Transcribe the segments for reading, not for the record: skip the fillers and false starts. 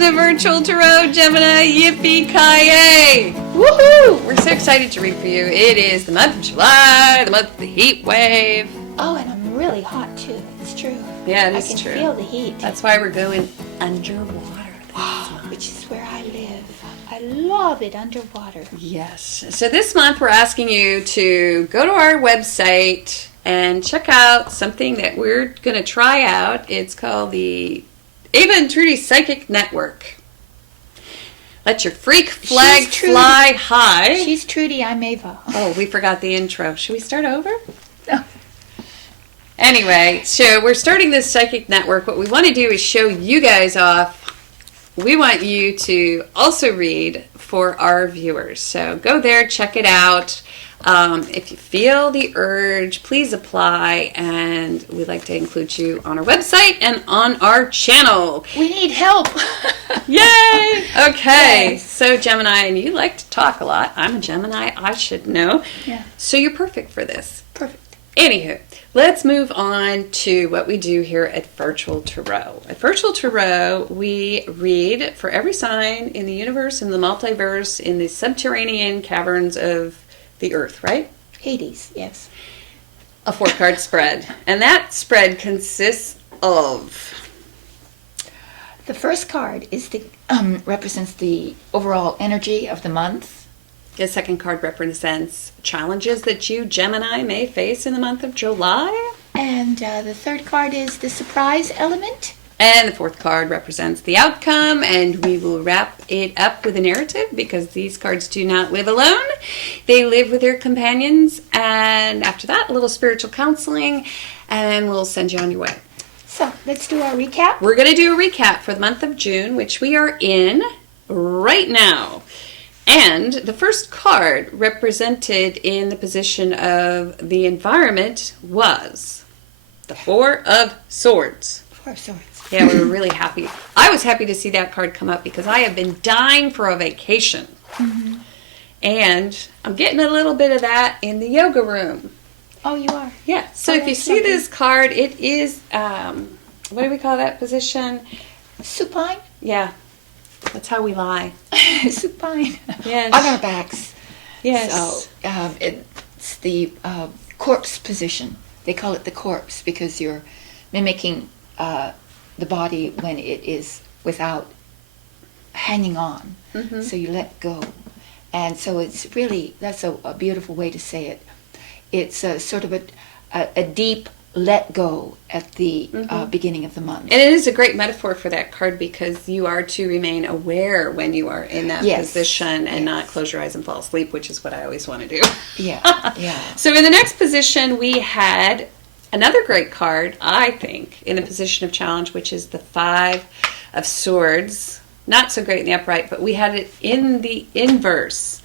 the Virtual Tarot, Gemini. Yippee-ki-yay! Woohoo! We're so excited to read for you. It is the month of July, the month of the heat wave. Oh, and I'm really hot too. It's true. Yeah, it is true. I can feel the heat. That's why we're going underwater. Which is where I live. I love it underwater. Yes. So this month we're asking you to go to our website and check out something that we're going to try out. It's called the Ava Trudy Psychic Network. Let your freak flag fly high. She's Trudy, I'm Ava. Oh, we forgot the intro. Should we start over? No. Anyway, so we're starting this psychic network. What we want to do is show you guys off. We want you to also read for our viewers. So go there, check it out. If you feel the urge, please apply, and we'd like to include you on our website and on our channel. We need help. Yay! Okay, Yes. So Gemini, and you like to talk a lot. I'm a Gemini, I should know. Yeah. So you're perfect for this. Perfect. Anywho, let's move on to what we do here at Virtual Tarot. At Virtual Tarot, we read for every sign in the universe, in the multiverse, in the subterranean caverns of the earth, right? Hades, yes. A 4-card spread. And that spread consists of... The first card is the represents the overall energy of the month. The second card represents challenges that you, Gemini, may face in the month of July. And the third card is the surprise element. And the fourth card represents the outcome, and we will wrap it up with a narrative because these cards do not live alone. They live with their companions, and after that, a little spiritual counseling, and we'll send you on your way. So let's do our recap. We're going to do a recap for the month of June, which we are in right now. And the first card represented in the position of the environment was the Four of Swords. Four of Swords. Yeah, we were really happy. I was happy to see that card come up because I have been dying for a vacation. Mm-hmm. And I'm getting a little bit of that in the yoga room. Oh, you are? Yeah. So if you see lovely. this card, it is, what do we call that position? Supine? Yeah. That's how we lie. Supine. Yes. On our backs. Yes. So it's the corpse position. They call it the corpse because you're mimicking the body when it is without hanging on. Mm-hmm. So you let go. And so it's really, that's a beautiful way to say it. It's a sort of a deep let go at the beginning of the month. And it is a great metaphor for that card because you are to remain aware when you are in that position and not close your eyes and fall asleep, which is what I always want to do. Yeah, yeah. So in the next position, we had another great card, I think, in the position of challenge, which is the Five of Swords. Not so great in the upright, but we had it in the inverse,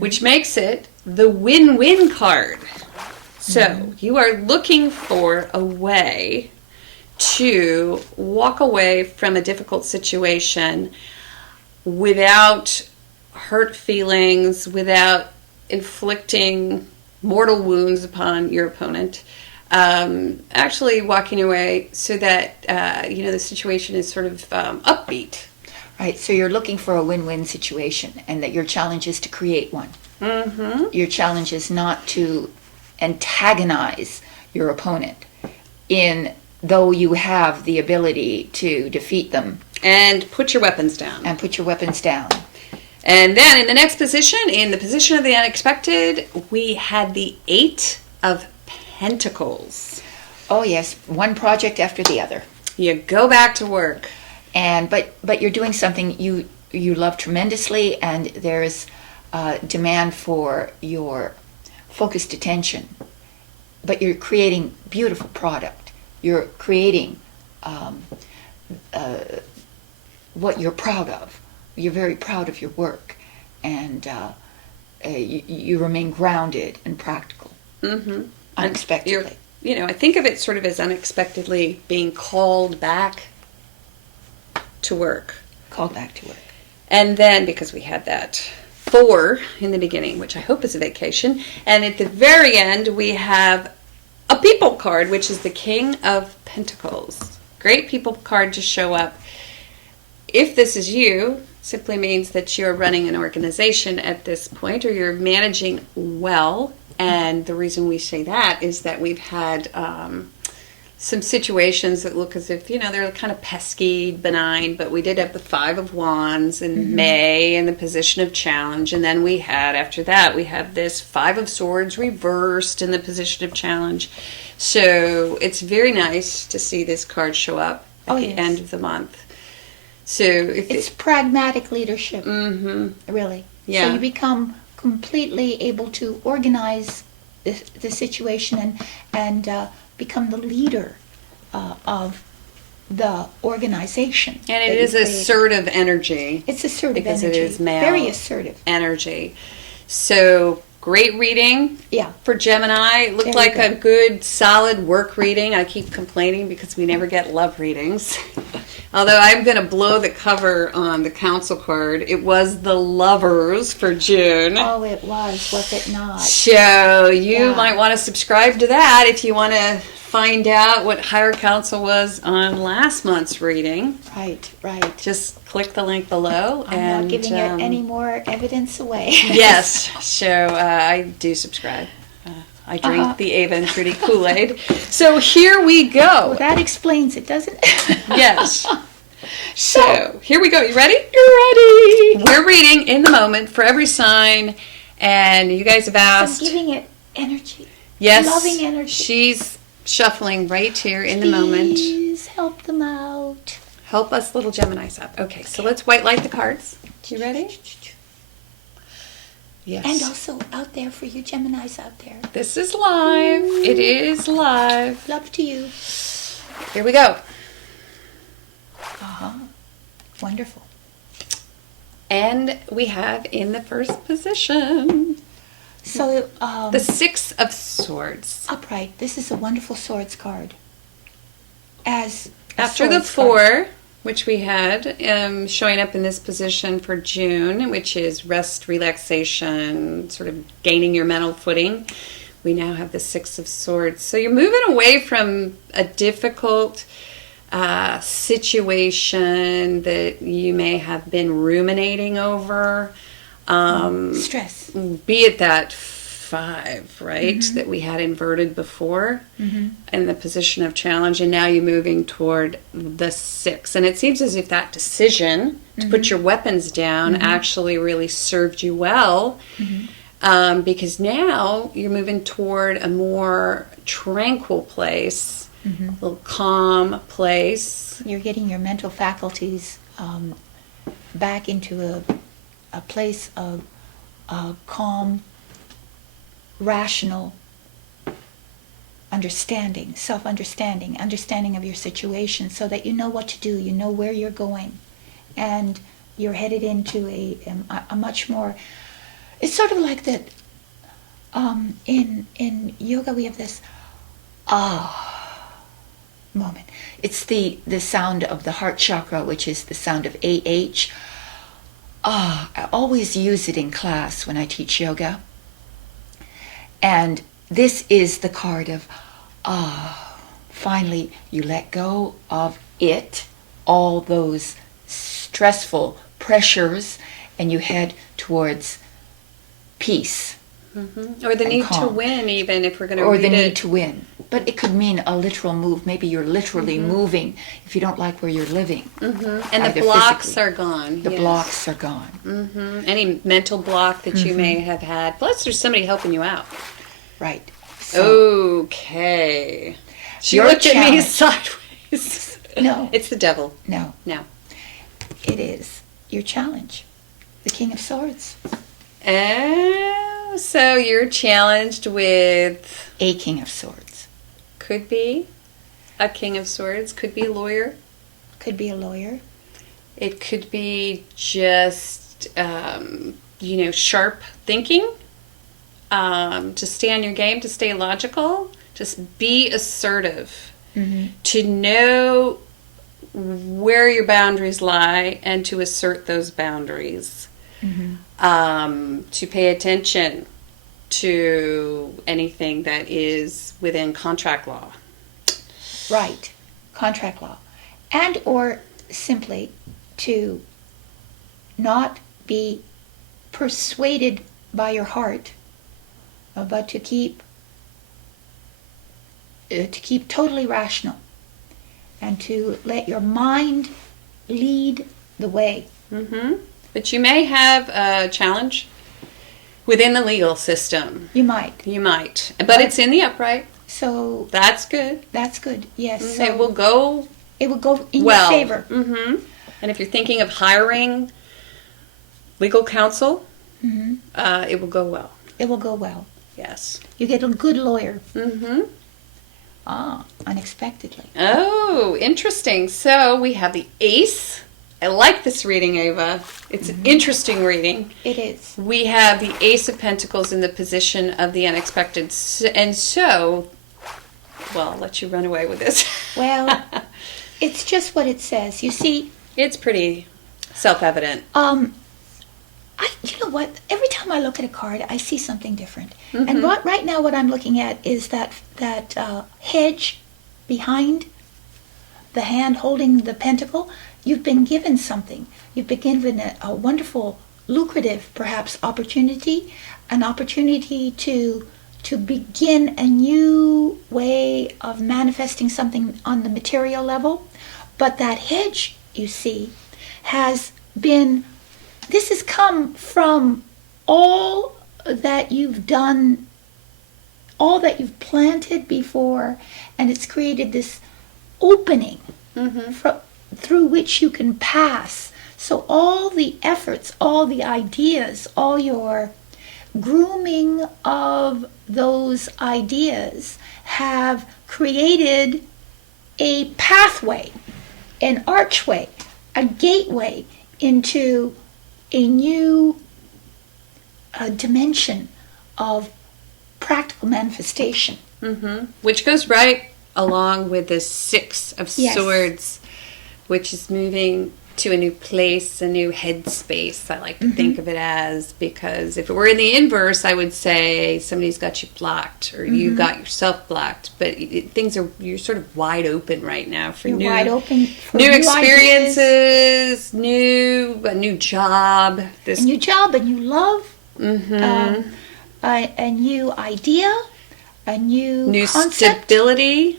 which makes it the win-win card. So you are looking for a way to walk away from a difficult situation without hurt feelings, without inflicting mortal wounds upon your opponent. Actually walking away so that, the situation is sort of upbeat. Right, so you're looking for a win-win situation and that your challenge is to create one. Mm-hmm. Your challenge is not to antagonize your opponent though you have the ability to defeat them. And put your weapons down. And put your weapons down. And then in the next position, in the position of the unexpected, we had the Eight of Pentacles. Oh yes, one project after the other. You go back to work. And but you're doing something you love tremendously, and there's demand for your focused attention. But you're creating beautiful product. You're creating what you're proud of. You're very proud of your work, and you remain grounded and practical. Mm-hmm. Unexpectedly. I think of it sort of as unexpectedly being called back to work. Called back to work. And then, because we had that 4 in the beginning, which I hope is a vacation, and at the very end we have a people card, which is the King of Pentacles. Great people card to show up if this is you, simply means that you're running an organization at this point, or you're managing well. And the reason we say that is that we've had some situations that look as if, they're kind of pesky, benign, but we did have the Five of Wands in May and the position of challenge. And then after that, we have this Five of Swords reversed in the position of challenge. So it's very nice to see this card show up at the end of the month. So it's pragmatic leadership, really. Yeah. So you become completely able to organize the situation and become the leader of the organization. And it is assertive energy. It's assertive because energy. It is male very assertive energy. So great reading for Gemini. It looked like a good, solid work reading. I keep complaining because we never get love readings. Although I'm going to blow the cover on the council card. It was the Lovers for June. Oh, it was it not? So you might want to subscribe to that if you want to find out what higher council was on last month's reading. Right. Just click the link below. I'm not giving any more evidence away. Yes, so I do subscribe. I drink the Ava Trudy Kool-Aid. So here we go. Well, that explains it, doesn't it? Yes. So here we go. You ready? You're ready. We're reading in the moment for every sign, and you guys have asked. I'm giving it energy. Yes. Loving energy. She's shuffling right here in the moment. Please help them out. Help us little Geminis up. Okay, so let's white light the cards. You ready? Yes. And also out there for you Geminis out there. This is live. It is live. Love to you. Here we go. Wonderful. And we have in the first position. So the Six of Swords. Upright. This is a wonderful swords card. After the Four, which we had showing up in this position for June, which is rest, relaxation, sort of gaining your mental footing, we now have the Six of Swords. So you're moving away from a difficult situation that you may have been ruminating over. Stress. Be it that Five, right, that we had inverted before in the position of challenge, and now you're moving toward the Six. And it seems as if that decision to put your weapons down actually really served you well, because now you're moving toward a more tranquil place, a little calm place. You're getting your mental faculties back into a place of calm, rational understanding, self-understanding, understanding of your situation, so that you know what to do, you know where you're going, and you're headed into a much more. It's sort of like that. In yoga, we have this moment. It's the sound of the heart chakra, which is the sound of AH. I always use it in class when I teach yoga. And this is the card of, finally you let go of it, all those stressful pressures, and you head towards peace. Or the need to win, even if we're going to read it. Or the need to win. But it could mean a literal move. Maybe you're literally moving if you don't like where you're living. And the blocks are gone. The blocks are gone. Any mental block that you may have had. Plus, there's somebody helping you out. Right. So, okay. She looked at me sideways. No. It's the devil. No. No. It is your challenge. The King of Swords. Oh, so you're challenged with... A King of Swords. Could be a King of Swords. Could be a lawyer. Could be a lawyer. It could be just, sharp thinking. To stay on your game, to stay logical. Just be assertive. To know where your boundaries lie and to assert those boundaries. To pay attention to anything that is within contract law. Right. Contract law. And or simply to not be persuaded by your heart, but to keep totally rational, and to let your mind lead the way. Mm-hmm. But you may have a challenge within the legal system. You might. But it's in the upright. So that's good. That's good, yes. Mm-hmm. So it will go in well. your favor. Mm-hmm. And if you're thinking of hiring legal counsel, it will go well. It will go well. Yes. You get a good lawyer. Mm-hmm. Unexpectedly. Oh, interesting. So we have the Ace. I like this reading, Ava. It's an interesting reading. It is. We have the Ace of Pentacles in the position of the unexpected. And so, well, I'll let you run away with this. Well, it's just what it says. You see, it's pretty self-evident. You know what? Every time I look at a card, I see something different. Mm-hmm. And right now, what I'm looking at is that hedge behind the hand holding the pentacle. You've been given something. You've been given a wonderful, lucrative, perhaps, opportunity, an opportunity to begin a new way of manifesting something on the material level. But that hedge, you see, this has come from all that you've done, all that you've planted before, and it's created this opening through which you can pass. So all the efforts, all the ideas, all your grooming of those ideas have created a pathway, an archway, a gateway into a new dimension of practical manifestation. Mm-hmm. Which goes right along with the Six of Swords, which is moving to a new place, a new headspace, I like to think of it as, because if it were in the inverse, I would say somebody's got you blocked, or you got yourself blocked, but you're sort of wide open right now for new experiences, a new job, a new job, a new love, a new idea, a new concept, stability,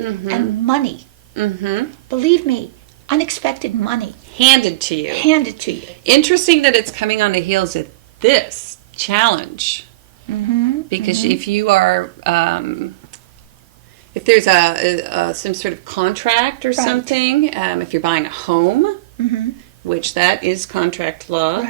and money. Believe me, unexpected money. Handed to you. Interesting that it's coming on the heels of this challenge. Because if you are, if there's some sort of contract or something, if you're buying a home, which that is contract law,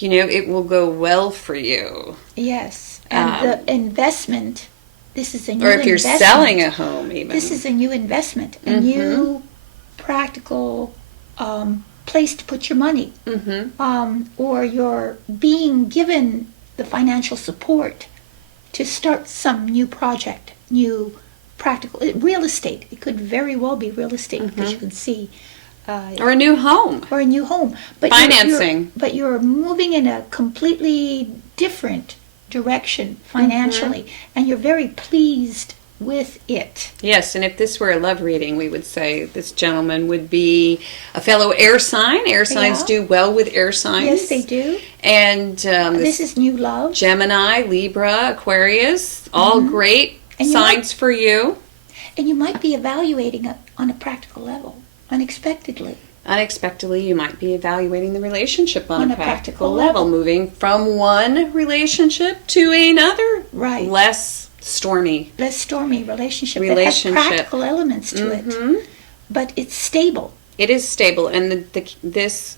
it will go well for you. Yes. And the investment, this is a new investment. Or if you're selling a home even. This is a new investment, a new practical place to put your money, or you're being given the financial support to start some new project, new practical real estate. It could very well be real estate because you can see, or a new home, but financing. But you're moving in a completely different direction financially, and you're very pleased with it. Yes, and if this were a love reading, we would say this gentleman would be a fellow air sign. Air signs do well with air signs. Yes, they do. And this is new love. Gemini, Libra, Aquarius, all great signs for you. And you might be evaluating it on a practical level, unexpectedly. Unexpectedly, you might be evaluating the relationship on a practical level, moving from one relationship to another. Right. Less stormy relationship that has practical elements to it, but it's stable. It is stable, and this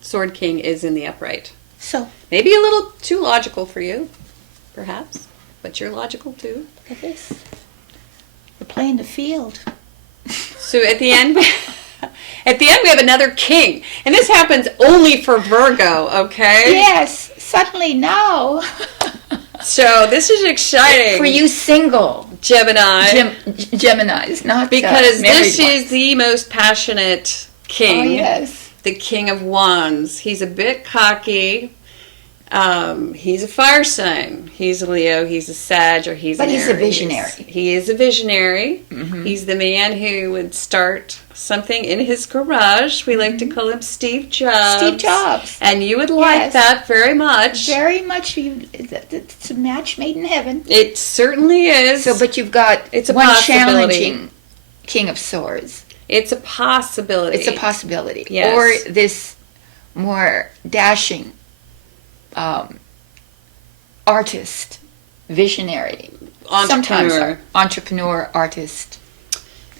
Sword King is in the upright. So maybe a little too logical for you, perhaps, but you're logical too. Look at this. We're playing the field. So at the end, we have another king, and this happens only for Virgo. Okay? Yes. Suddenly now. So this is exciting for you single Geminis, not because this ones. is the most passionate king. Oh yes, the King of Wands. He's a bit cocky. He's a fire sign. He's a Leo. He's a Sag, or he's an But he's a Aries. visionary. He is a visionary. Mm-hmm. He's the man who would start something in his garage. We like to call him Steve Jobs. Steve Jobs. And you would like that very much. Very much. It's a match made in heaven. It certainly is. So, but you've got It's a one possibility. challenging King of Swords. It's a possibility. It's a possibility. Yes. Or this more dashing artist, visionary, Entrepreneur. sometimes entrepreneur, artist.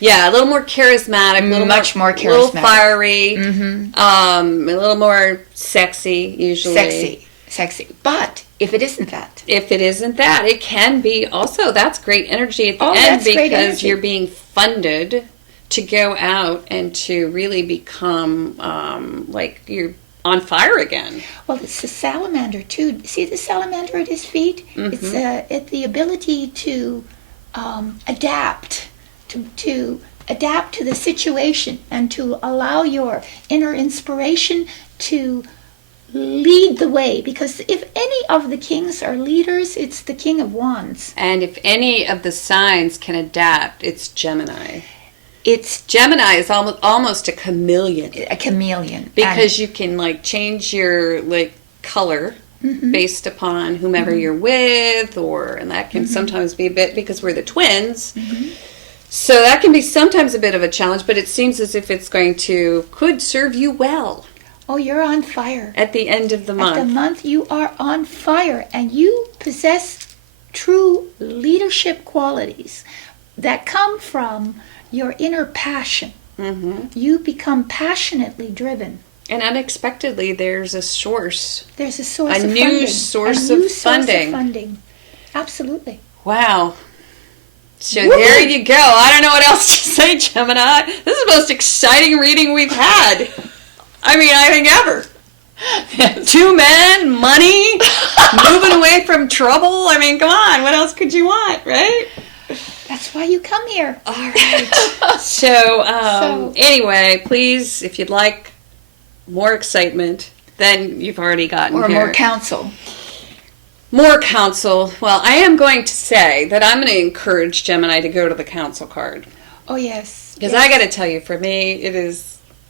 Yeah, a little more charismatic, a little Much more a little charismatic. fiery, Mm-hmm. a little more sexy, usually. Sexy. But if it isn't that, If it isn't that, it can be also. That's great energy at the end that's great because energy. you're being funded to go out and to really become like you're on fire again. well, it's the salamander too. See the salamander at his feet? It's the ability to adapt, to adapt to the situation, and to allow your inner inspiration to lead the way. Because if any of the kings are leaders, it's the King of Wands. And if any of the signs can adapt, it's Gemini. It's Gemini is almost a chameleon. a chameleon. Because you can like change your like color Mm-hmm. based upon whomever you're with, and that can sometimes be a bit because we're the twins. Mm-hmm. So that can be sometimes a bit of a challenge, but it seems as if it's could serve you well oh, you're on fire. at the end of the At month. the month, you are on fire, and you possess true leadership qualities that come from your inner passion. Mm-hmm. You become passionately driven. And unexpectedly, there's a source. There's a source A of new funding. source a new of source funding. of funding. Absolutely. Wow. So Woo! there you go. I don't know what else to say, Gemini. This is the most exciting reading we've had. I mean, I think ever. 2 men, money, moving away from trouble. I mean, come on. What else could you want, right? That's why you come here. All right. So, anyway, please, if you'd like more excitement than you've already gotten Or here. more counsel. More counsel. Well, I am going to say that I'm going to encourage Gemini to go to the counsel card. Oh, yes. Because yes. I got to tell you, for me,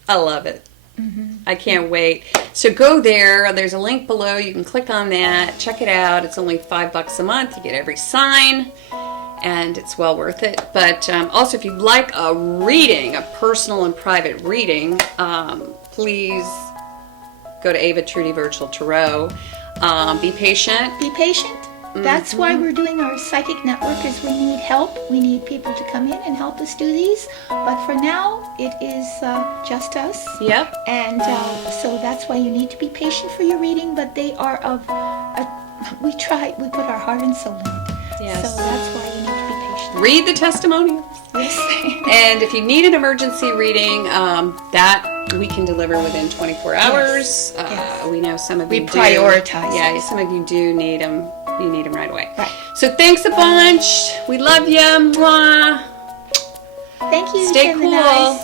I love it. Mm-hmm. I can't wait. So go there. There's a link below. You can click on that. Check it out. It's only $5 a month. You get every sign. And it's well worth it. But also, if you'd like a reading, a personal and private reading, please go to Ava Trudy Virtual Tarot. Be patient. Be patient. That's why we're doing our psychic network, is we need help. We need people to come in and help us do these. But for now, it is just us. Yep. And so that's why you need to be patient for your reading. But they are we put our heart and soul in it. Yes. So that's why you need to be patient. Read the testimonials. Yes. And if you need an emergency reading, that we can deliver within 24 hours. Yes. We know some of We you do. prioritize. Yeah, some of you do need them. You need them right away. Right. So thanks a bunch. We love you. Mwah. Thank you, Stay Gemini. cool.